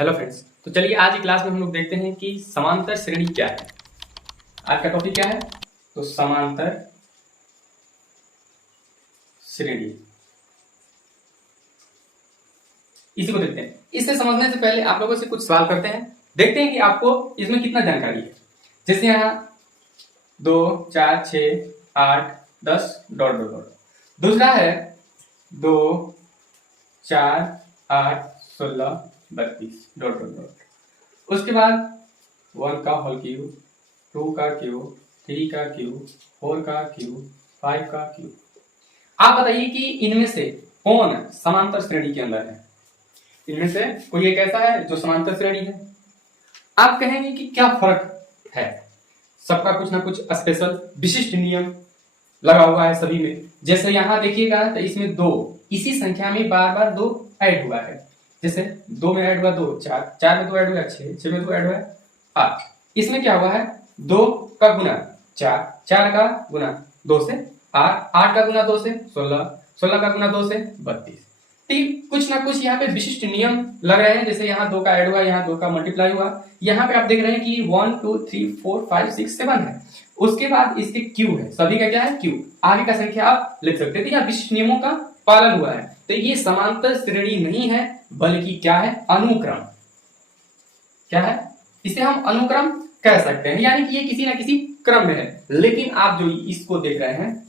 Hello friends, तो चलिए आज की क्लास में हम लोग देखते हैं कि समांतर श्रेणी क्या है। आज का टॉपिक क्या है? तो समांतर श्रेणी, इसी को देखते हैं। इसे समझने से पहले आप लोगों से कुछ सवाल करते हैं, देखते हैं कि आपको इसमें कितना जानकारी है। जैसे यहाँ 2, 4, 6, 8, 10 डॉट डॉट डॉट। दूसरा है 2, 4, 8, 16, 32 डॉट डॉट डॉट। उसके बाद 1 का होल क्यूब, 2 का क्यूब, 3 का क्यूब, 4 का क्यूब, 5 का क्यूब। आप बताइए कि इनमें से कौन समांतर श्रेणी के अंदर है? इनमें से कोई एक ऐसा है जो समांतर श्रेणी है? आप कहेंगे कि क्या फर्क है? सबका कुछ ना कुछ स्पेशल विशिष्ट नियम लगा हुआ है सभी में। जैसे यहां देखिएगा तो इसमें 2 इसी संख्या में बार बार 2 ऐड हुआ है। जैसे 2 में ऐड हुआ 2, 4, 4 में 2 ऐड हुआ 6, 6 में 2 ऐड हुआ 8। इसमें क्या हुआ है? 2 का गुना 4, 4 का गुना 2 से 8, 8 का गुना 2 से 16, 16 का गुना 2 से 32। ठीक, कुछ ना कुछ यहाँ पे विशिष्ट नियम लग रहे हैं। जैसे यहाँ 2 का ऐड हुआ, यहाँ 2 का मल्टीप्लाई हुआ। यहाँ पे आप देख रहे हैं कि 1, 2, 3, 4, 5, 6, 7 है। उसके बाद इसके क्यू है, सभी का क्या है? क्यू। आगे का संख्या आप लिख सकते हैं। तो यहाँ विशिष्ट नियमों का पालन हुआ है। तो ये समांतर श्रेणी नहीं है, बल्कि क्या है? अनुक्रम। क्या है? इसे हम अनुक्रम कह सकते हैं, यानी कि ये किसी ना किसी क्रम में है। लेकिन आप जो इसको देख रहे हैं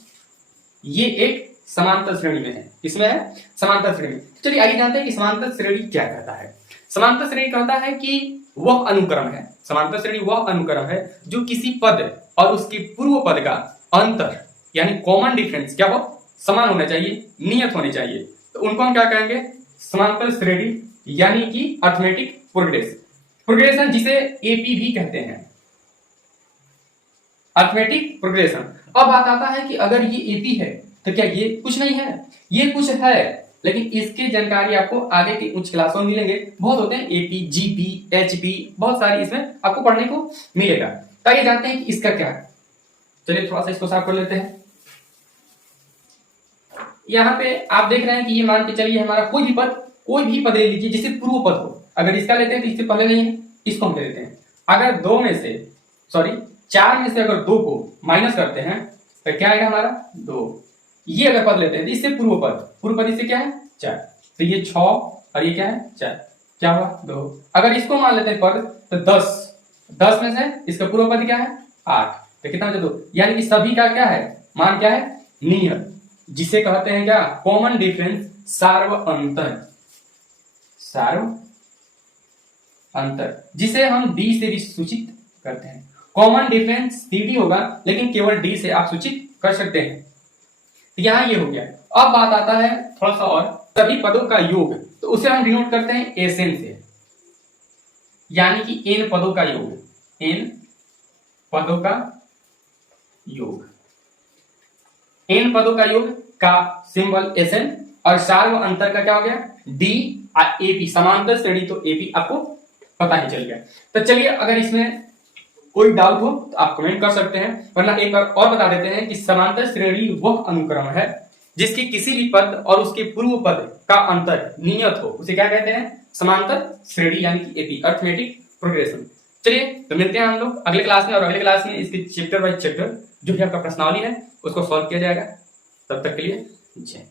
ये एक समांतर श्रेणी में है। इसमें है समांतर श्रेणी। चलिए आगे जानते हैं कि समांतर श्रेणी क्या कहता है। समांतर श्रेणी कहता है कि वह अनुक्रम है, समांतर श्रेणी वह अनुक्रम है जो किसी पद और उसके पूर्व पद का अंतर यानी कॉमन डिफरेंस क्या हो? समान होना चाहिए, नियत होने चाहिए। तो उनको हम क्या कहेंगे? समांतर श्रेणी, यानी कि अर्थमेटिक प्रोग्रेशन। प्रोग्रेशन जिसे एपी भी कहते हैं, अर्थमेटिक प्रोग्रेशन। अब बात आता है कि अगर ये एपी है तो क्या ये कुछ नहीं है? ये कुछ है, लेकिन इसकी जानकारी आपको आगे की उच्च क्लासों में मिलेंगे। बहुत होते हैं एपी, जीपी, एचपी, बहुत सारी इसमें आपको पढ़ने को मिलेगा। तो आइए जानते हैं कि इसका क्या है। चलिए थोड़ा सा इसको साफ कर लेते हैं। यहाँ पे आप देख रहे हैं कि ये मान के चलिए हमारा कोई भी पद ले लीजिए जिसे पूर्व पद हो। अगर इसका लेते हैं तो इससे पहले नहीं है, इसको हम ले लेते हैं। अगर 4 में से अगर 2 को माइनस करते हैं तो क्या आएगा हमारा? 2। ये अगर पद लेते हैं तो इससे पूर्व पद इससे क्या है? 4। तो ये 6 और ये क्या है? 4। क्या हुआ? 2। अगर इसको मान लेते हैं पद तो 10 में से इसका पूर्व पद क्या है? 8। तो कितना हो? 2। यानी कि सभी का क्या है? मान क्या है? नियत, जिसे कहते हैं क्या? कॉमन डिफरेंस, सार्व अंतर, जिसे हम डी से भी सूचित करते हैं। कॉमन डिफरेंस सीडी होगा, लेकिन केवल डी से आप सूचित कर सकते हैं। तो यहां ये हो गया। अब बात आता है थोड़ा सा और, सभी पदों का योग, तो उसे हम डिनोट करते हैं एसएन से, यानी कि एन पदों का योग, एन पदों का योग, एन पदों का योग का सिंबल एसएन, और सार्व अंतर का क्या हो गया? डी। एपी समांतर श्रेणी, तो एपी आपको पता ही चल गया। तो चलिए अगर इसमें कोई डाउट हो तो आप कमेंट कर सकते हैं, वरना एक बार और बता देते हैं कि समांतर श्रेणी वह अनुक्रम है जिसकी किसी भी पद और उसके पूर्व पद का अंतर नियत हो, उसे क्या कहते हैं? समांतर श्रेणी, यानी कि एपी, अर्थमेटिक प्रोग्रेशन। चलिए तो मिलते हैं हम लोग अगले क्लास में, और अगले क्लास में इसके चैप्टर बाय चैप्टर जो भी आपका प्रश्नावली है उसको सॉल्व किया जाएगा। तब तक के लिए जय।